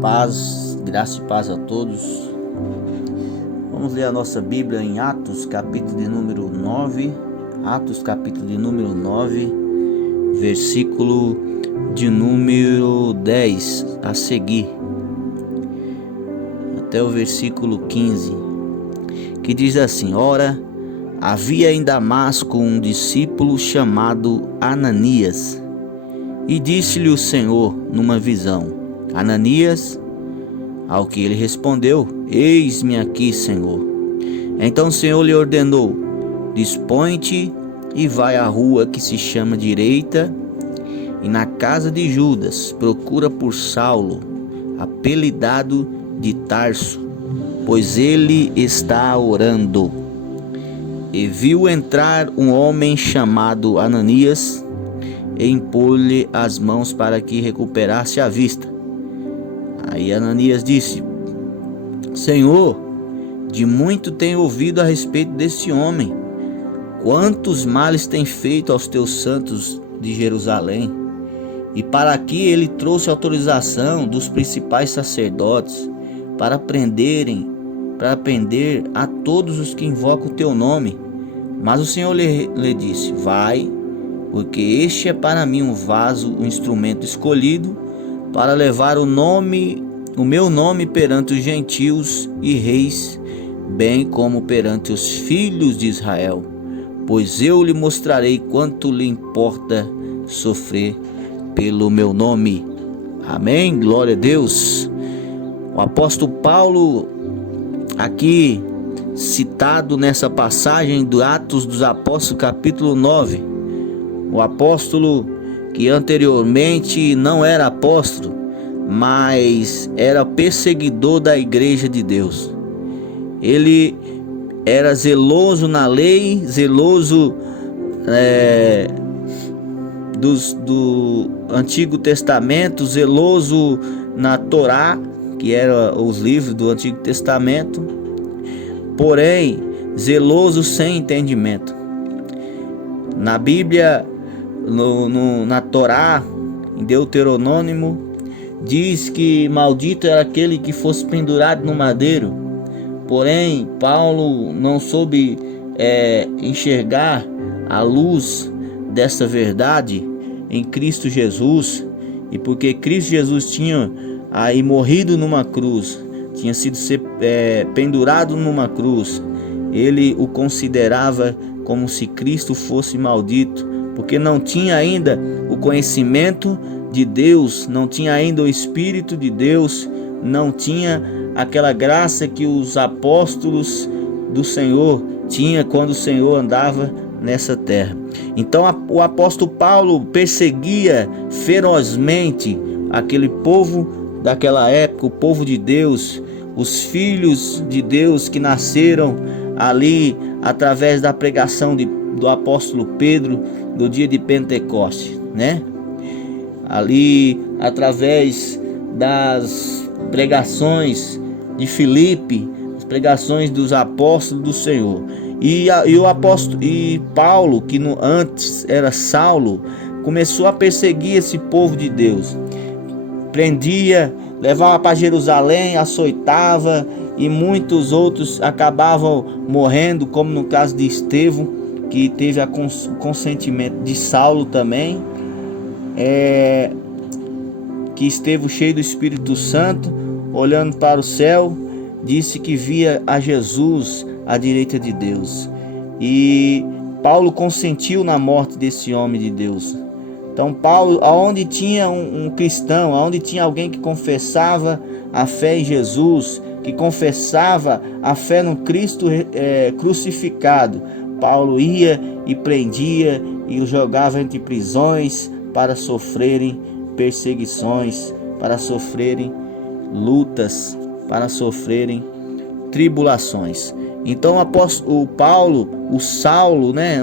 Paz, graça e paz a todos. Vamos ler a nossa Bíblia em Atos, capítulo de número 9. Atos, capítulo de número 9, versículo de número 10 a seguir, até o versículo 15, que diz assim: Ora, havia em Damasco um discípulo chamado Ananias, e disse-lhe o Senhor numa visão: Ananias? Ao que ele respondeu: Eis-me aqui, Senhor. Então o Senhor lhe ordenou: Dispõe-te e vai à rua que se chama Direita, e na casa de Judas procura por Saulo, apelidado de Tarso, pois ele está orando. E viu entrar um homem chamado Ananias, e impôs-lhe as mãos para que recuperasse a vista. Aí Ananias disse: Senhor, de muito tenho ouvido a respeito desse homem, quantos males tem feito aos teus santos de Jerusalém. E para aqui ele trouxe autorização dos principais sacerdotes para prender a todos os que invocam o teu nome. Mas o Senhor lhe disse: Vai, porque este é para mim um vaso, um instrumento escolhido para levar o meu nome perante os gentios e reis, bem como perante os filhos de Israel, pois eu lhe mostrarei quanto lhe importa sofrer pelo meu nome. Amém? Glória a Deus. O apóstolo Paulo, aqui citado nessa passagem do Atos dos Apóstolos, capítulo 9, o apóstolo que anteriormente não era apóstolo, mas era perseguidor da igreja de Deus. Ele era zeloso na lei, zeloso do Antigo Testamento, zeloso na Torá, que eram os livros do Antigo Testamento, porém zeloso sem entendimento. Na Bíblia, na Torá, em Deuteronômio, diz que maldito era aquele que fosse pendurado no madeiro. Porém, Paulo não soube enxergar a luz dessa verdade em Cristo Jesus, e porque Cristo Jesus tinha aí morrido numa cruz, tinha sido pendurado numa cruz, ele o considerava como se Cristo fosse maldito, porque não tinha ainda o conhecimento de Deus, não tinha ainda o Espírito de Deus, não tinha aquela graça que os apóstolos do Senhor tinham quando o Senhor andava nessa terra. Então o apóstolo Paulo perseguia ferozmente aquele povo daquela época, o povo de Deus, os filhos de Deus que nasceram ali através da pregação do apóstolo Pedro do dia de Pentecostes, né? Ali através das pregações de Filipe, as pregações dos apóstolos do Senhor. E Paulo, que antes era Saulo, começou a perseguir esse povo de Deus. Prendia, levava para Jerusalém, açoitava, e muitos outros acabavam morrendo, como no caso de Estevão, que teve o consentimento de Saulo também. Que Estevão, cheio do Espírito Santo, olhando para o céu, disse que via a Jesus à direita de Deus. E Paulo consentiu na morte desse homem de Deus. Então Paulo, aonde tinha um cristão, aonde tinha alguém que confessava a fé em Jesus, que confessava a fé no Cristo crucificado, Paulo ia e prendia e os jogava entre prisões para sofrerem perseguições, para sofrerem lutas, para sofrerem tribulações. Então o Paulo, o Saulo, né,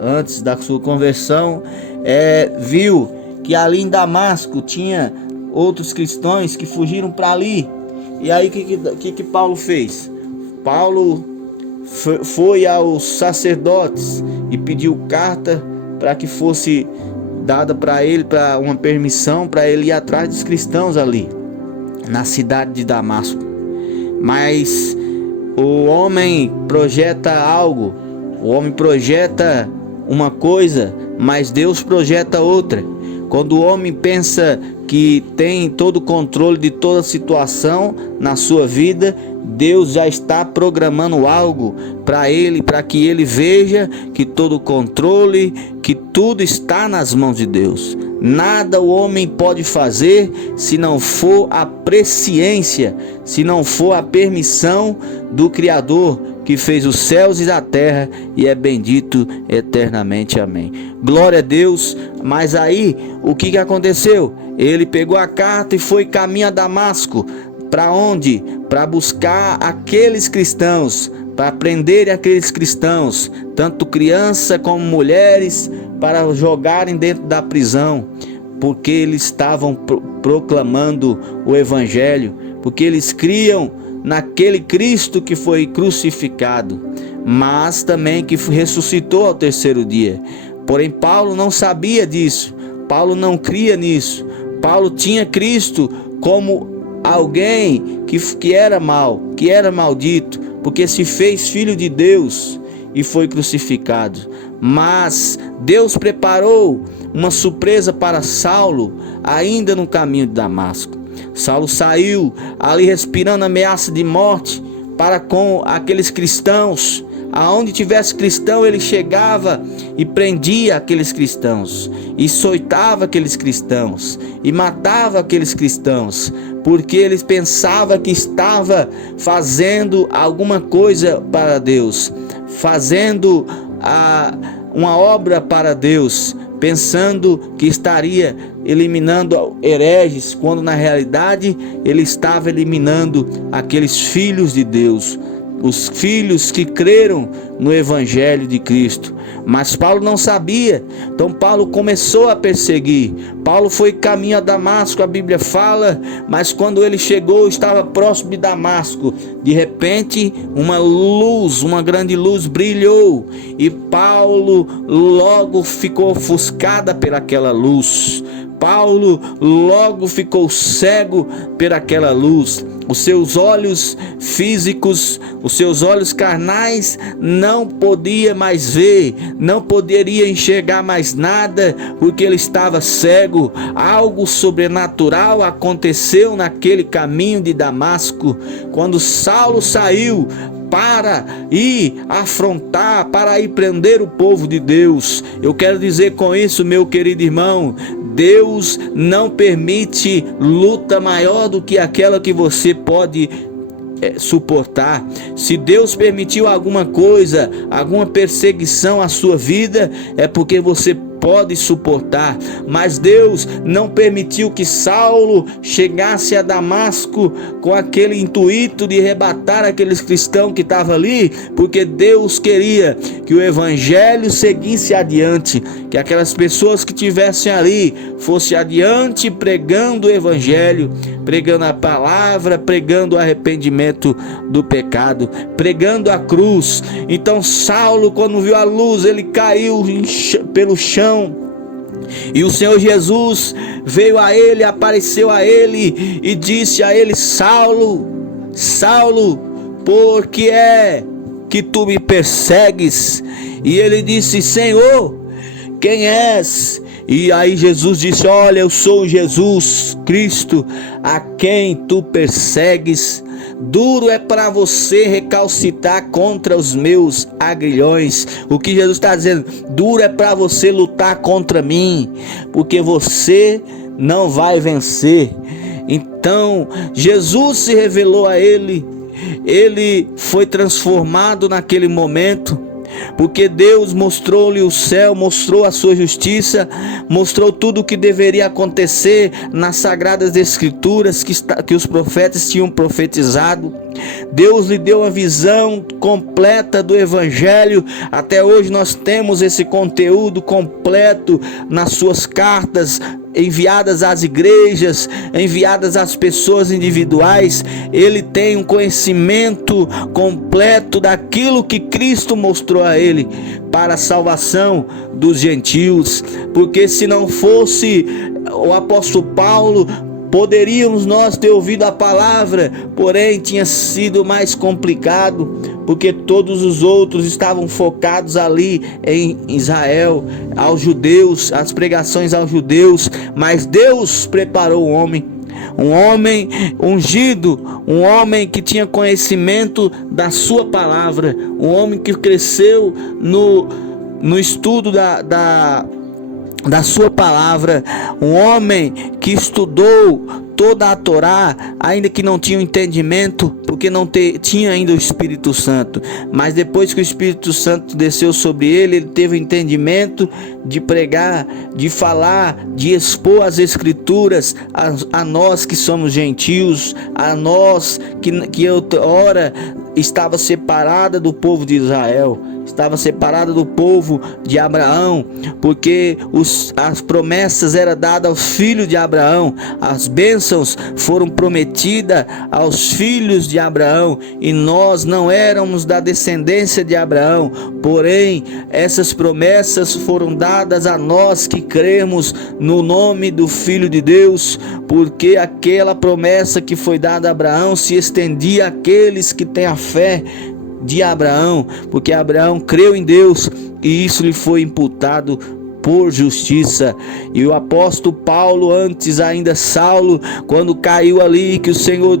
antes da sua conversão, viu que ali em Damasco tinha outros cristãos que fugiram para ali. E aí o que Paulo fez? Paulo foi aos sacerdotes e pediu carta para que fosse dada para ele, para uma permissão para ele ir atrás dos cristãos ali. na cidade de Damasco. Mas o homem projeta algo, o homem projeta uma coisa, mas Deus projeta outra. Quando o homem pensa que tem todo o controle de toda a situação na sua vida, Deus já está programando algo para ele, para que ele veja que todo o controle, que tudo está nas mãos de Deus. Nada o homem pode fazer se não for a presciência, se não for a permissão do Criador, que fez os céus e a terra e é bendito eternamente. Amém. Glória a Deus. Mas aí, o que aconteceu? Ele pegou a carta e foi caminho a Damasco. Para onde? Para buscar aqueles cristãos, para prender aqueles cristãos, tanto crianças como mulheres, para jogarem dentro da prisão, porque eles estavam proclamando o Evangelho, porque eles criam naquele Cristo que foi crucificado, mas também que ressuscitou ao terceiro dia. Porém, Paulo não sabia disso, Paulo não cria nisso. Paulo tinha Cristo como alguém que era mau, que era maldito, porque se fez filho de Deus e foi crucificado. Mas Deus preparou uma surpresa para Saulo ainda no caminho de Damasco. Saulo saiu ali respirando ameaça de morte para com aqueles cristãos. Aonde tivesse cristão, ele chegava e prendia aqueles cristãos, e açoitava aqueles cristãos, e matava aqueles cristãos, porque eles pensavam que estava fazendo alguma coisa para Deus, fazendo uma obra para Deus, pensando que estaria eliminando hereges, quando na realidade ele estava eliminando aqueles filhos de Deus, os filhos que creram no Evangelho de Cristo. Mas Paulo não sabia, então Paulo começou a perseguir. Paulo foi caminho a Damasco, a Bíblia fala, mas quando ele chegou, estava próximo de Damasco. De repente, uma luz, uma grande luz brilhou, e Paulo logo ficou ofuscada pelaquela luz. Paulo logo ficou cego pelaquela luz. Os seus olhos físicos, os seus olhos carnais não podia mais ver, não poderia enxergar mais nada, porque ele estava cego. Algo sobrenatural aconteceu naquele caminho de Damasco, quando Saulo saiu para ir afrontar, para ir prender o povo de Deus. Eu quero dizer com isso, meu querido irmão, Deus não permite luta maior do que aquela que você pode suportar. Se Deus permitiu alguma coisa, alguma perseguição à sua vida, é porque você pode suportar. Mas Deus não permitiu que Saulo chegasse a Damasco com aquele intuito de arrebatar aqueles cristãos que estavam ali, porque Deus queria que o Evangelho seguisse adiante, que aquelas pessoas que estivessem ali fossem adiante pregando o Evangelho, pregando a palavra, pregando o arrependimento do pecado, pregando a cruz. Então Saulo, quando viu a luz, ele caiu pelo chão, e o Senhor Jesus veio a ele, apareceu a ele e disse a ele: Saulo, Saulo, por que é que tu me persegues? E ele disse: Senhor, quem és? E aí Jesus disse: olha, eu sou Jesus Cristo, a quem tu persegues. Duro é para você recalcitrar contra os meus agrilhões. O que Jesus está dizendo? Duro é para você lutar contra mim, porque você não vai vencer. Então Jesus se revelou a ele. Ele foi transformado naquele momento, porque Deus mostrou-lhe o céu, mostrou a sua justiça, mostrou tudo o que deveria acontecer nas sagradas escrituras que os profetas tinham profetizado. Deus lhe deu a visão completa do Evangelho. Até hoje nós temos esse conteúdo completo nas suas cartas enviadas às igrejas, enviadas às pessoas individuais. Ele tem um conhecimento completo daquilo que Cristo mostrou a ele para a salvação dos gentios, porque se não fosse o apóstolo Paulo Poderíamos nós ter ouvido a palavra, porém tinha sido mais complicado, porque todos os outros estavam focados ali em Israel, aos judeus, as pregações aos judeus, mas Deus preparou um homem ungido, um homem que tinha conhecimento da sua palavra, um homem que cresceu no estudo da sua palavra, um homem que estudou toda a Torá, ainda que não tinha o entendimento, porque não tinha ainda o Espírito Santo, mas depois que o Espírito Santo desceu sobre ele, ele teve o entendimento de pregar, de falar, de expor as Escrituras a nós que somos gentios, a nós que outrora estava separada do povo de Israel, estava separada do povo de Abraão, porque as promessas eram dadas aos filhos de Abraão, as bênçãos foram prometidas aos filhos de Abraão, e nós não éramos da descendência de Abraão, porém essas promessas foram dadas a nós que cremos no nome do Filho de Deus, porque aquela promessa que foi dada a Abraão se estendia àqueles que têm a fé de Abraão, porque Abraão creu em Deus e isso lhe foi imputado por justiça. E o apóstolo Paulo, antes ainda Saulo, quando caiu ali, que o Senhor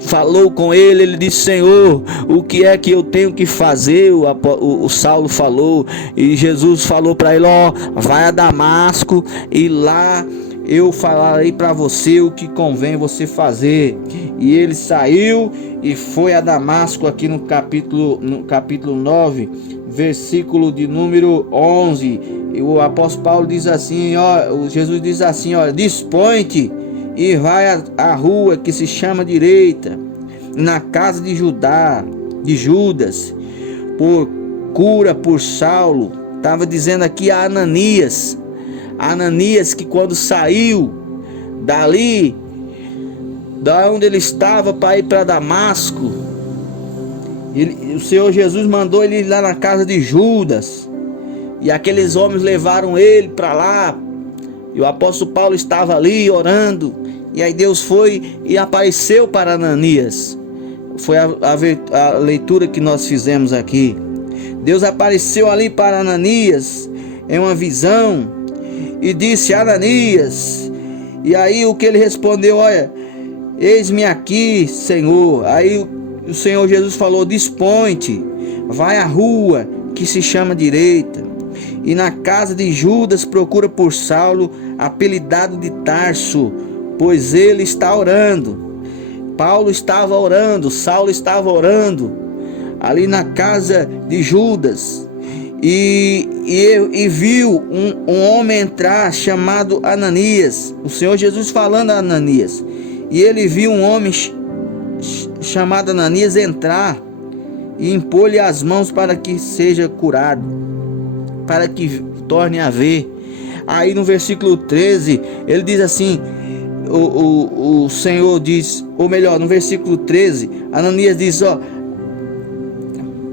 falou com ele, ele disse: Senhor, o que é que eu tenho que fazer? O Saulo falou, e Jesus falou para ele: ó, vai a Damasco e lá eu falarei para você o que convém você fazer. E ele saiu e foi a Damasco, aqui no capítulo 9, versículo de número 11. E o apóstolo Paulo diz assim, Jesus diz assim, dispõe-te e vai à rua que se chama direita, na casa de Judas, procura por Saulo. Estava dizendo aqui a Ananias, que quando saiu dali, da onde ele estava, para ir para Damasco, o Senhor Jesus mandou ele ir lá na casa de Judas, e aqueles homens levaram ele para lá, e o apóstolo Paulo estava ali orando, e aí Deus foi e apareceu para Ananias. Foi a leitura que nós fizemos aqui. Deus apareceu ali para Ananias em uma visão e disse: Ananias. E aí o que ele respondeu: olha, eis-me aqui, Senhor. Aí o Senhor Jesus falou: dispõe-te, vai à rua que se chama direita, e na casa de Judas procura por Saulo, apelidado de Tarso, pois ele está orando. Paulo estava orando, Saulo estava orando ali na casa de Judas, e viu um homem entrar chamado Ananias. O Senhor Jesus falando a Ananias, e ele viu um homem chamado Ananias entrar e impor-lhe as mãos para que seja curado, para que torne a ver. Aí no versículo 13 ele diz assim, o Senhor diz, ou melhor, no versículo 13 Ananias diz: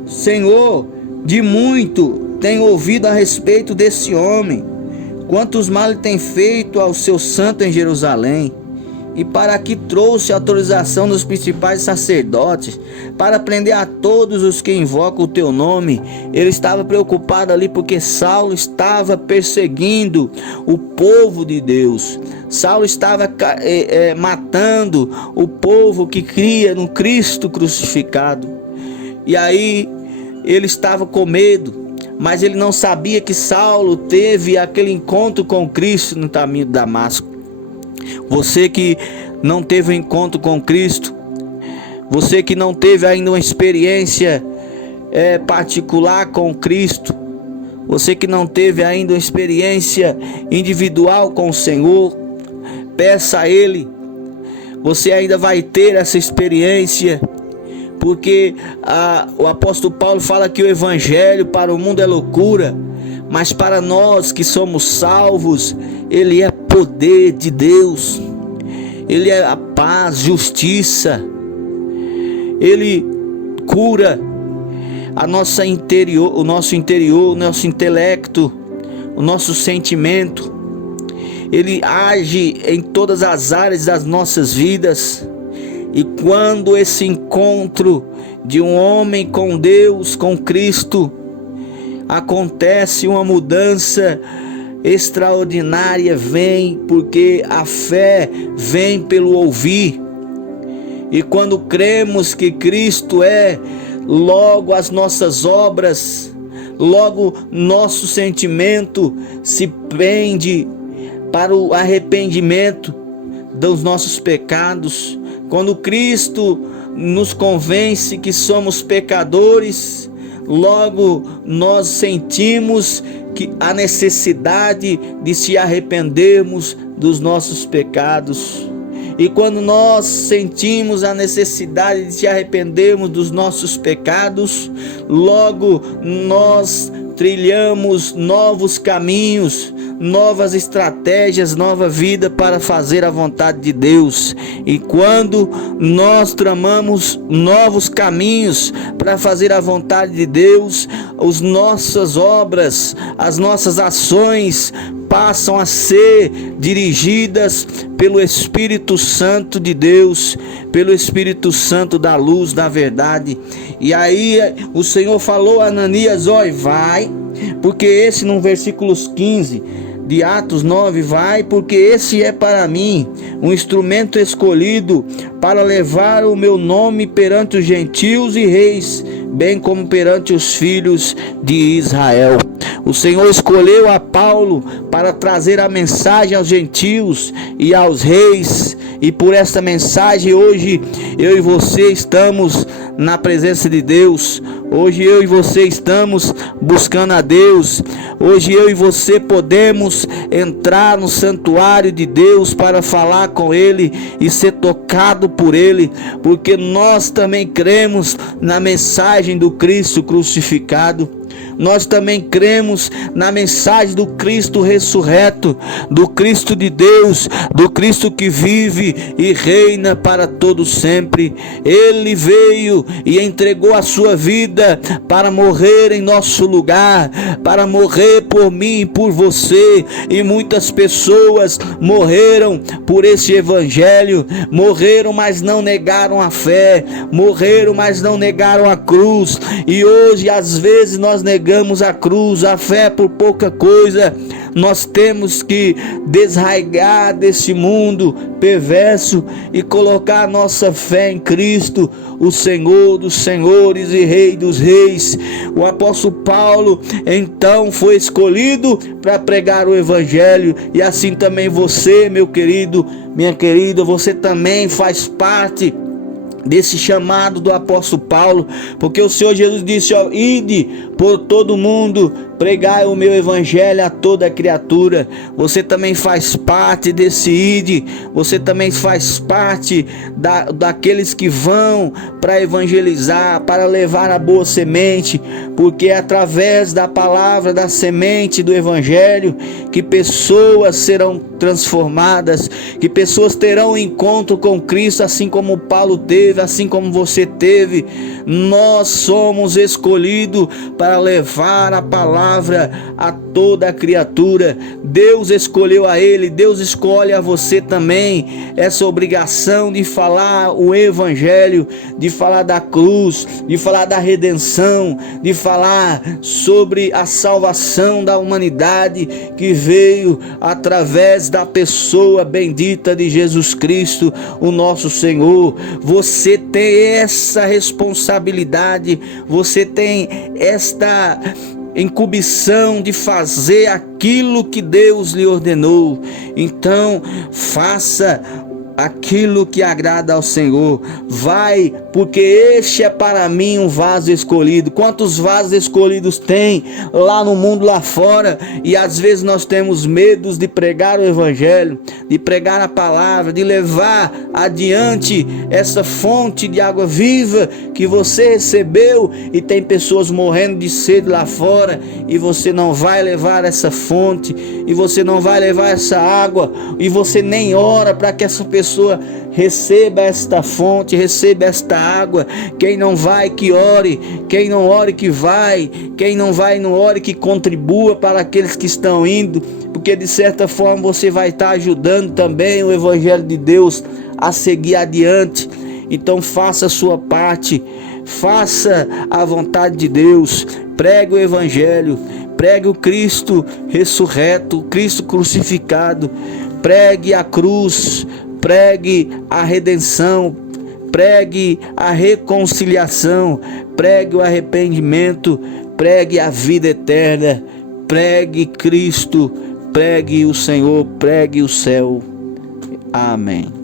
Senhor, de muito tenho ouvido a respeito desse homem, quantos males tem feito ao seu santo em Jerusalém, e para que trouxe autorização dos principais sacerdotes, para prender a todos os que invocam o teu nome. Ele estava preocupado ali porque Saulo estava perseguindo o povo de Deus. Saulo estava matando o povo que cria no Cristo crucificado. E aí ele estava com medo, mas ele não sabia que Saulo teve aquele encontro com Cristo no caminho de Damasco. Você que não teve um encontro com Cristo, você que não teve ainda uma experiência particular com Cristo, você que não teve ainda uma experiência individual com o Senhor, peça a Ele. Você ainda vai ter essa experiência, porque o apóstolo Paulo fala que o evangelho para o mundo é loucura, mas para nós que somos salvos, ele é poder de Deus. Ele é a paz, justiça. Ele cura o nosso interior, o nosso intelecto, o nosso sentimento. Ele age em todas as áreas das nossas vidas. E quando esse encontro de um homem com Deus, com Cristo, acontece uma mudança extraordinária, vem porque a fé vem pelo ouvir. E quando cremos que Cristo é, logo as nossas obras, logo nosso sentimento se prende para o arrependimento dos nossos pecados. Quando Cristo nos convence que somos pecadores, logo nós sentimos que a necessidade de se arrependermos dos nossos pecados. E quando nós sentimos a necessidade de se arrependermos dos nossos pecados, logo nós trilhamos novos caminhos, novas estratégias, nova vida para fazer a vontade de Deus. E quando nós tramamos novos caminhos para fazer a vontade de Deus, as nossas obras, as nossas ações passam a ser dirigidas pelo Espírito Santo de Deus, pelo Espírito Santo da luz, da verdade. E aí o Senhor falou a Ananias: ó, vai, porque esse no versículos 15 de Atos 9, vai, porque esse é para mim um instrumento escolhido para levar o meu nome perante os gentios e reis, bem como perante os filhos de Israel. O Senhor escolheu a Paulo para trazer a mensagem aos gentios e aos reis, e por esta mensagem hoje eu e você estamos na presença de Deus. Hoje eu e você estamos buscando a Deus. Hoje eu e você podemos entrar no santuário de Deus para falar com Ele e ser tocado por Ele, porque nós também cremos na mensagem do Cristo crucificado. Nós também cremos na mensagem do Cristo ressurreto, do Cristo de Deus, do Cristo que vive e reina para todo sempre. Ele veio e entregou a sua vida para morrer em nosso lugar, para morrer por mim e por você. E muitas pessoas morreram por esse evangelho, morreram, mas não negaram a fé, morreram, mas não negaram a cruz. E hoje às vezes nós negamos a cruz, a fé por pouca coisa. Nós temos que desraigar desse mundo perverso e colocar a nossa fé em Cristo, o Senhor dos senhores e Rei dos reis. O apóstolo Paulo então foi escolhido para pregar o evangelho, e assim também você, meu querido, minha querida, você também faz parte desse chamado do apóstolo Paulo, porque o Senhor Jesus disse: ó, ide por todo mundo, pregai o meu evangelho a toda criatura. Você também faz parte desse ide, você também faz parte daqueles que vão para evangelizar, para levar a boa semente, porque é através da palavra, da semente do evangelho, que pessoas serão transformadas, que pessoas terão um encontro com Cristo, assim como Paulo teve, assim como você teve. Nós somos escolhidos para levar a palavra a toda a criatura. Deus escolheu a ele, Deus escolhe a você também essa obrigação de falar o evangelho, de falar da cruz, de falar da redenção, de falar sobre a salvação da humanidade que veio através da pessoa bendita de Jesus Cristo, o nosso Senhor. Você tem essa responsabilidade, você tem esta incumbição de fazer aquilo que Deus lhe ordenou. Então faça aquilo que agrada ao Senhor. Vai, porque este é para mim um vaso escolhido. Quantos vasos escolhidos tem lá no mundo, lá fora? E às vezes nós temos medos de pregar o evangelho, de pregar a palavra, de levar adiante essa fonte de água viva que você recebeu, e tem pessoas morrendo de sede lá fora, e você não vai levar essa fonte, e você não vai levar essa água, e você nem ora para que essa pessoa pessoa receba esta fonte, receba esta água. Quem não vai, que ore. Quem não ore, que vai. Quem não vai, não ore, que contribua para aqueles que estão indo, porque de certa forma você vai estar ajudando também o Evangelho de Deus a seguir adiante. Então faça a sua parte, faça a vontade de Deus, pregue o Evangelho, pregue o Cristo ressurreto, o Cristo crucificado, pregue a cruz, pregue a redenção, pregue a reconciliação, pregue o arrependimento, pregue a vida eterna, pregue Cristo, pregue o Senhor, pregue o céu. Amém.